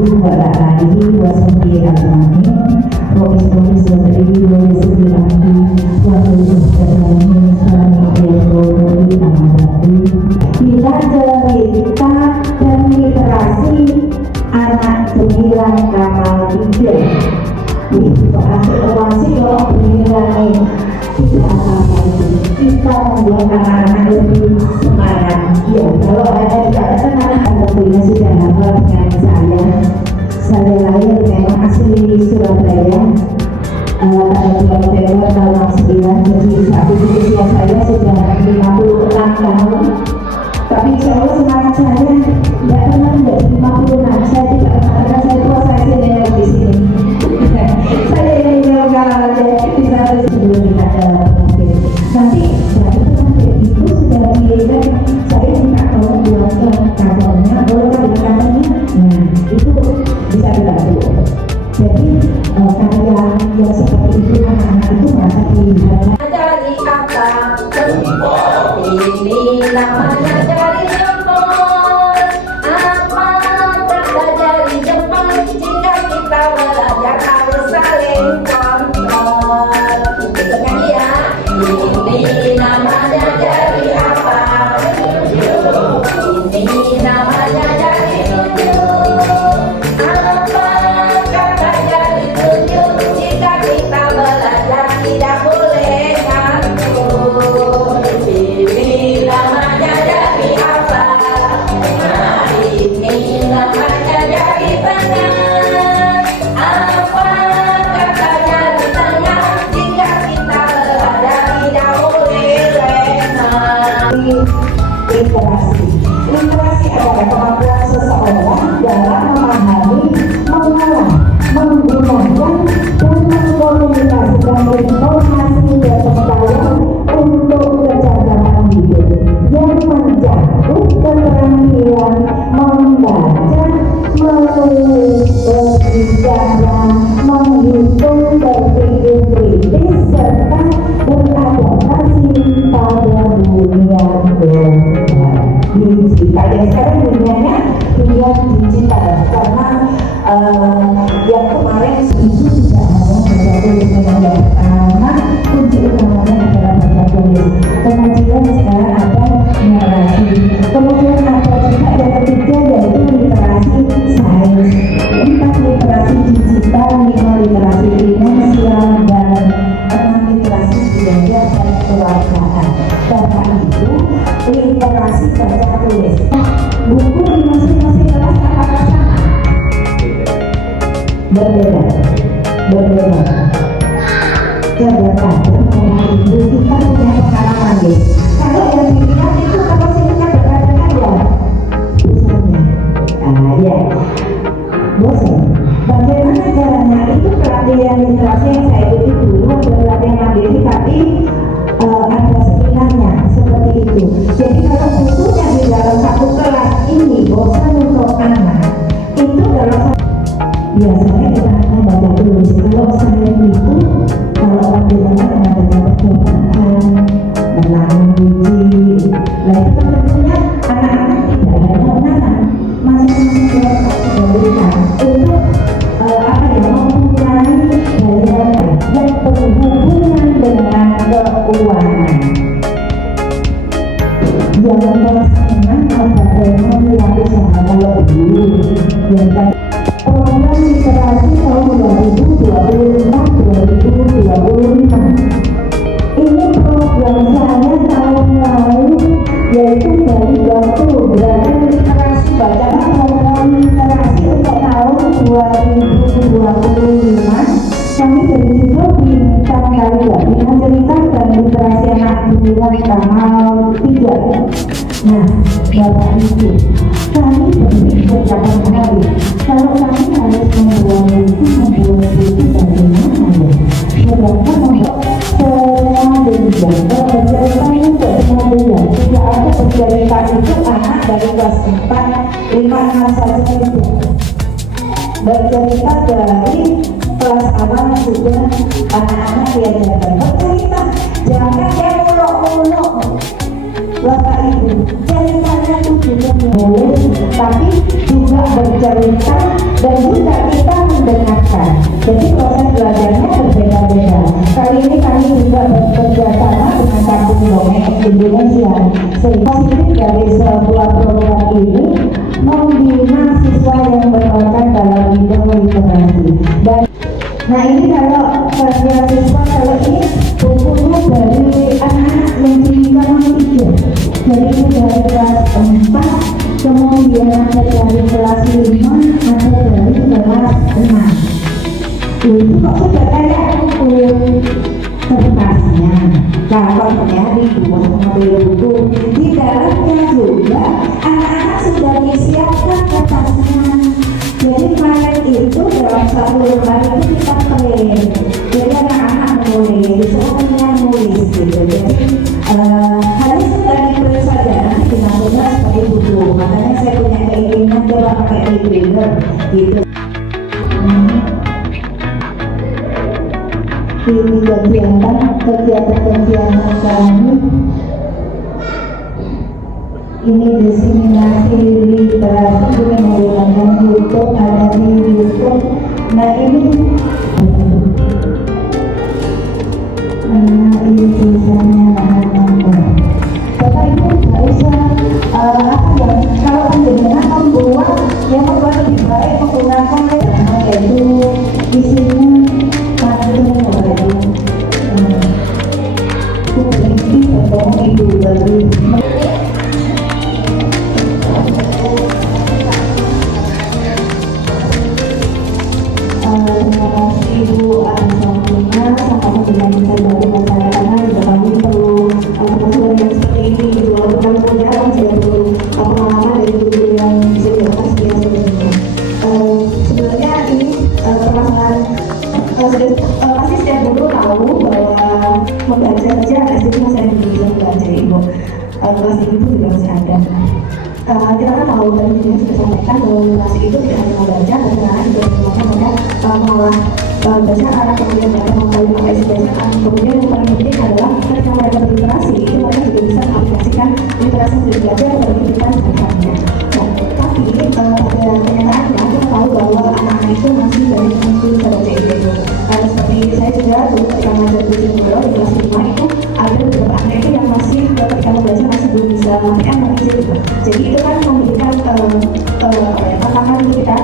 Ibu Bapak Tadi Wasmudi Al-Amin Profis dari Wesudi Abdi Wakil Ketua Suami Yogori Amadati. Kita cerita dan literasi anak Gemilang Kamal Ide. Asik kalau Gemilang tidak apa-apa itu. Kita membuat anak-anak lebih semangat. Ya, kalau ada di atas anak tentunya sudah hafal dengan saya. Saya lahir memang asli Surabaya pada 2 November tahun 69. Jadi saat itu usia saya sudah 56 tahun. Tapi insya Allah semangat saya tidak pernah menjadi 56. Saya tidak pernah karena saya tua, saya senior di sini. Saya yang kalah aja bisa sebelum kita mungkin. Nanti itu sudah dilihat. Saya minta tolong buatkan kantornya, boleh ada kantornya. Nah itu bisa dibantu. Jadi karya yang seperti itu anak-anak itu merasa dilihat. Dari apa? Ini namanya dari jempol. Apa kata dari jempol? Jika kita belajar harus saling kontrol. Dengar ya. Ini namanya dari apa? Ini namanya dari tunjuk. Apa kata dari tunjuk? Jika kita belajar tidak boleh ngantuk. Ini namanya dari apa? Nah, ini namanya dari tengah. Apa kata dari tengah? Jika kita belajar tidak boleh lengah. Literasi adalah kemampuan seseorang dalam memahami, mengolah, menggunakan, dan mengkomunikasikan informasi dan pengetahuan untuk kecerdasan hidup yang mencakup keterampilan membaca, menulis, berbicara, menghitung, berpikir kritis, serta beradaptasi pada dunia global. Digital yang sekarang dunianya dunia digital karena yang kemarin itu tidak hanya baca tulis menulis karena kunci utamanya adalah baca tulis. Kemudian sekarang ada narasi, kemudian ada juga yang ketiga yaitu literasi sains, 4 literasi digital, 5 literasi finansial, dan 6 literasi budaya dan kewargaan. Karena itu literasi baca tulis buku di masing-masing kelas apakah sama? Berbeda jabatan itu kita punya pengalaman deh. Kalau yang dilihat itu kapasitasnya berkata-kata misalnya ya bosan. Bagaimana caranya? Itu pelatihan literasi yang saya ikuti dulu, ada pelatihan mandiri tapi ada seminarnya seperti itu. Jadi kalau bukunya di dalam satu kelas ini bosan untuk anak, itu dalam biasanya kita akan baca tulis. Kalau saya itu kalau bagaimana mengadakan percobaan menanam biji, nah itu kan tentunya anak-anak tidak hanya menanam, masing-masing kelas diberikan untuk mempunyai gaya yang berhubungan dengan keuangan. Jangan senang ada tema yang usaha kalau dulu yang program literasi tahun 2024-2025. Ini program saya tahun lalu yaitu dari waktu berarti literasi bacaan program literasi untuk tahun 2025. Kami dari situ bintang kali ya, bintang cerita dan literasi anak Gemilang Kamal 3. Nah, Bapak Ibu, kami berpikir beberapa kali kalau kami harus membuat buku bagaimana ya? Sedangkan membuat semua bercerita untuk semua beliau. Tidak ada bercerita itu anak dari kelas 4, 5, 6 saja itu. Bercerita dari kelas awal sudah anak-anak diajarkan bercerita, jangan yang muluk-muluk. Bapak Ibu, ceritanya itu juga boleh, tapi juga bercerita dan sudah kayak kertasnya, contohnya di buah model buku, di dalamnya juga anak-anak sudah disiapkan kertasnya. Jadi kemarin itu dalam satu lembar itu kita print, jadi anak-anak menulis, semuanya nulis gitu. Jadi hanya sudah di-print saja, nanti dimasukkan sebagai buku. Makanya saya punya keinginan coba pakai e-reader gitu. Ini kegiatan kami ini diseminasi literasi dengan menggunakan YouTube, ada di YouTube. Nah ini tulisannya Bapak Ibu nggak usah kalau penjenengan membuat yang membuat lebih baik menggunakan yaitu isinya Ibu bagi terima kasih Ibu atas waktunya sampai dengan bisa bantu masyarakat karena juga kami perlu kemudian yang seperti ini Ibu kami punya kan sudah perlu pengalaman dari guru yang bisa dilakukan sebelumnya. Sebenarnya ini permasalahan pasti setiap guru tahu bahwa membaca saja SD masih ada bisa membaca Ibu. Kelas itu juga masih ada. Kita kan tahu dan juga sudah sampaikan bahwa kelas itu tidak hanya membaca, dan anak juga semuanya pada mengolah bacaan, kemudian mereka mengetahui apa isi bacaan. Kemudian yang paling penting adalah ketika mereka berliterasi, itu mereka juga bisa mengaplikasikan literasi yang sudah belajar pada kehidupan sehari-harinya. Nah, tapi pada kenyataannya kita tahu bahwa anak-anak itu masih banyak yang belum bisa baca itu. Seperti saya juga dulu ketika mengajar di Singapura di kelas 5 itu ada beberapa anak itu yang masih ketika membaca masih belum bisa mengetik gitu. Jadi itu kan memberikan tantangan kita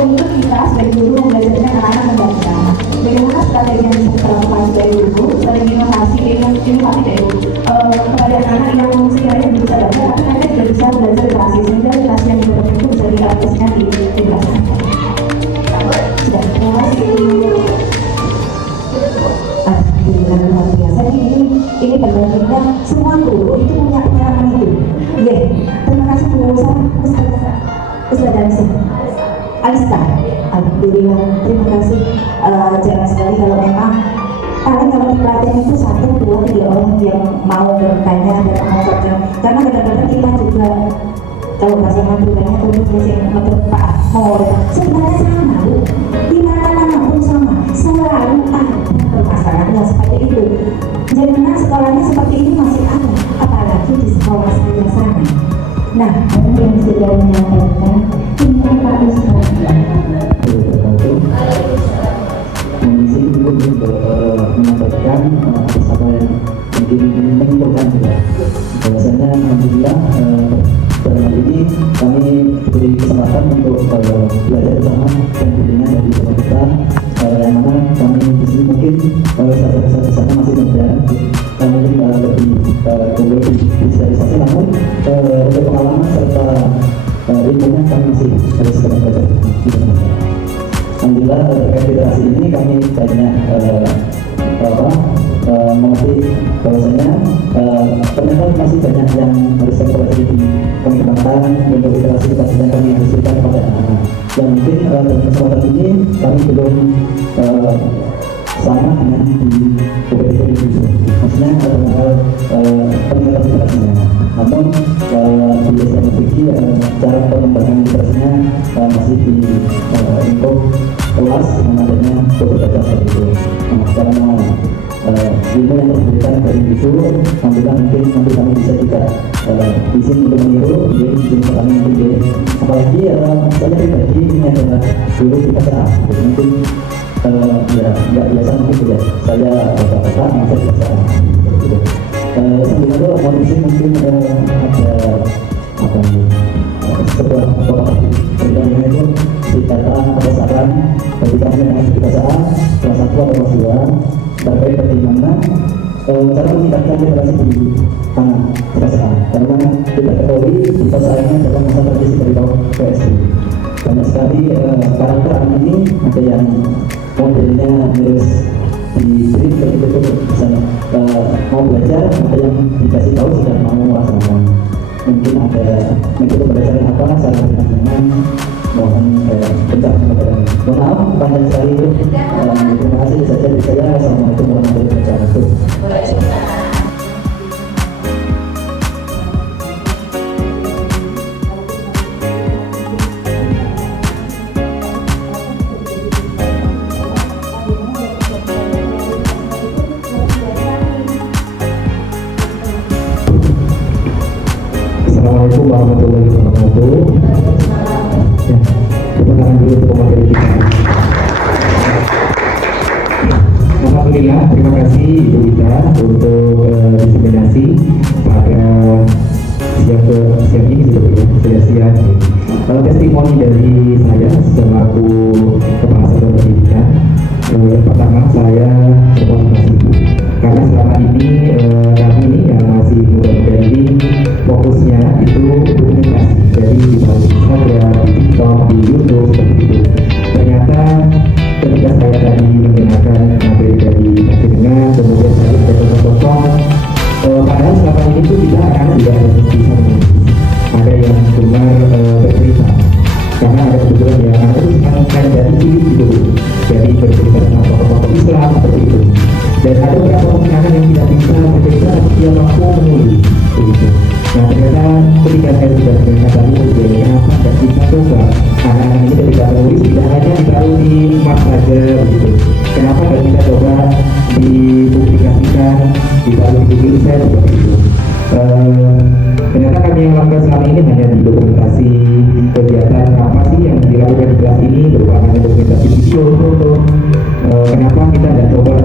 untuk kita sebagai guru membelajarkan anak-anak membaca. Bagaimana strategi yang bisa kita lakukan sebagai guru, strategi inovasi dari kepada anak-anak yang sekiranya belum bisa baca, tapi mereka juga bisa belajar literasi sehingga literasi yang didapat itu bisa diaplikasikan di kelas. Sudah, terima kasih. Luar biasa ini benar-benar semua guru itu punya pengalaman itu. Iya, terima kasih Bu Ustaz Alista. Alhamdulillah, terima kasih. Jangan sekali kalau memang paling kalau di pelatihan itu 1, 2, 3 orang yang mau bertanya dan mengucapkan, karena kadang-kadang kita juga kalau bahasa Maduranya komunikasi menurut Pak Mor sebenarnya sama Bu, di mana-mana pun sama, selalu ada permasalahannya seperti itu. Jangan sekolahnya seperti ini masih ada, apalagi di sekolah saya sana. Nah, yang sudah menyampaikan ini Pak Ustaz. Mengisi untuk menyampaikan apa yang mungkin menyimpulkan juga. Bahwasanya alhamdulillah dalam hal ini kami diberi kesempatan untuk belajar bersama dan bimbingan dari pemerintah yang mana kami di sini mungkin saat-saat masih muda, kami lebih spesialisasi, namun untuk pengalaman serta ilmunya kami masih harus belajar. Alhamdulillah terkait literasi ini kami banyak mengerti bahwasanya ternyata masih banyak yang harus kami kembangkan untuk literasi yang kami harus berikan kepada anak-anak. Dan mungkin dalam kesempatan ini kami belum sama dengan di beberapa itu. Maksudnya dalam hal peningkatan literasinya. Namun di SMPG cara pengembangan literasinya masih di lingkup kelas dengan adanya beberapa dasar itu. Nah, karena ilmu yang diberikan dari itu, alhamdulillah mungkin nanti kami bisa juga izin untuk meniru, jadi izin kami nanti. Apalagi saya pribadi ini adalah guru di PKA, mungkin ya nggak biasa mungkin ya saya bapak-bapak yang saya biasa. Sambil itu kondisi mungkin ada apa nih sebuah pertanyaan itu dikata atau saran bagi kami yang masih kebiasaan kelas 1 atau kelas 2 terkait bagaimana cara meningkatkan literasi di anak kebiasaan, karena kita ketahui kebiasaannya dalam masa transisi dari tahun ke SD. banyak sekali karakter ini, ada yang modelnya harus diberi begitu misalnya mau belajar, ada yang dikasih tahu sudah mau melaksanakan. Mungkin ada metode belajaran apa, cara berpandangan, mohon pencapaian kepada mohon maaf panjang sekali itu. Terima kasih saja dari saya. Assalamualaikum warahmatullahi wabarakatuh. Assalamualaikum warahmatullahi wabarakatuh. Ya, tepuk tangan dulu untuk pemateri kita. Alhamdulillah, terima kasih Ibu Ita untuk diseminasi pada siang ini sudah siang. Kalau testimoni dari saya selaku Kepala Satuan Pendidikan, yang pertama saya bermotivasi karena selama ini kami ini yang masih muda-muda ini fokusnya itu dokumentasi, jadi di Instagram, di TikTok, di YouTube seperti itu. Ternyata ketika saya tadi mendengarkan materi dari Pak Dengan, kemudian saya potong-potong, padahal selama ini itu kita akan tidak ada yang bisa menulis, ada yang cuma bercerita, karena ada kebetulan ya anak itu sangat keren dari cilik gitu, jadi bercerita tentang tokoh-tokoh Islam seperti itu. Dan ada beberapa anak yang tidak bisa bercerita tapi dia mampu menulis begitu. Nah ternyata ketika saya sudah mendengar tadi kemudian kenapa tidak kita coba anak-anak ini ketika menulis tidak hanya ditaruh di emas saja begitu. Kenapa tidak kita coba dipublikasikan, ditaruh di website seperti itu. Ternyata kami yang lakukan selama ini hanya di dokumentasi kegiatan apa sih yang dilakukan di kelas ini, berupa hanya dokumentasi video, foto. Kenapa kita tidak coba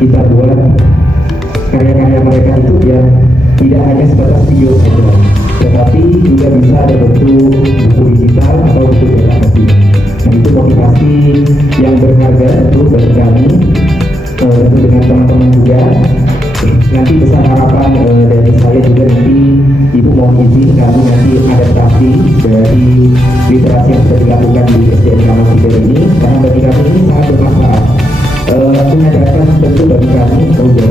kita buat karya-karya mereka itu biar tidak hanya sebatas video saja, tetapi juga bisa ada bentuk buku digital atau bentuk cetak mesin. Nah itu motivasi yang berharga untuk bagi kami, tentu dengan teman-teman juga. Nanti besar harapan dari saya juga nanti Ibu mau izin kami nanti adaptasi dari literasi yang sudah dilakukan di SDN Kamal Tiga ini, karena bagi kami ini sangat bermanfaat. Mengajarkan tentu bagi kami kemudian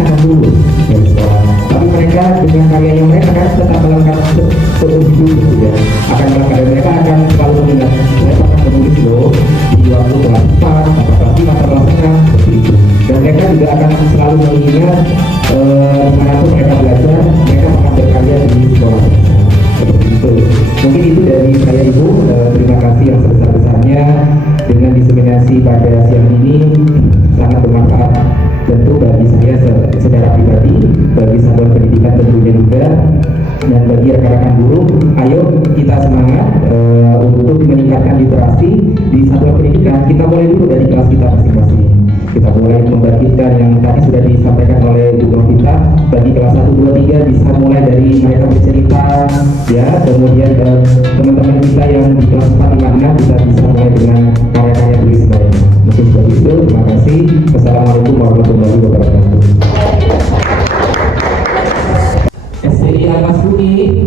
anak dulu dari sekolah, tapi mereka dengan karya yang mereka akan tetap melengkapi seumur hidup ya, akan melengkapi, mereka akan selalu mengingat saya pernah menulis loh di waktu kelas 4 atau kelas 5 atau kelas 6 seperti itu, dan mereka juga akan selalu mengingat dimanapun mereka belajar mereka akan berkarya di sekolah seperti itu. Mungkin itu dari saya Ibu, terima kasih yang sebesar-besarnya dengan diseminasi pada siang ini sangat bermanfaat tentu bagi saya secara pribadi, bagi satuan pendidikan tentunya juga, dan bagi rekan-rekan guru. Ayo kita semangat untuk meningkatkan literasi di satuan pendidikan. Kita mulai dulu dari kelas kita masing-masing. Kita mulai membangkitkan yang tadi sudah disampaikan oleh Bu Novita, bagi kelas 1, 2, 3 bisa mulai dari mereka bercerita ya, kemudian teman-teman kita yang di kelas 4, 5, 6 bisa mulai dengan karya-karya tulis lainnya. Mungkin seperti itu. Terima kasih. Wassalamualaikum warahmatullahi wabarakatuh. SDI Almas Budi.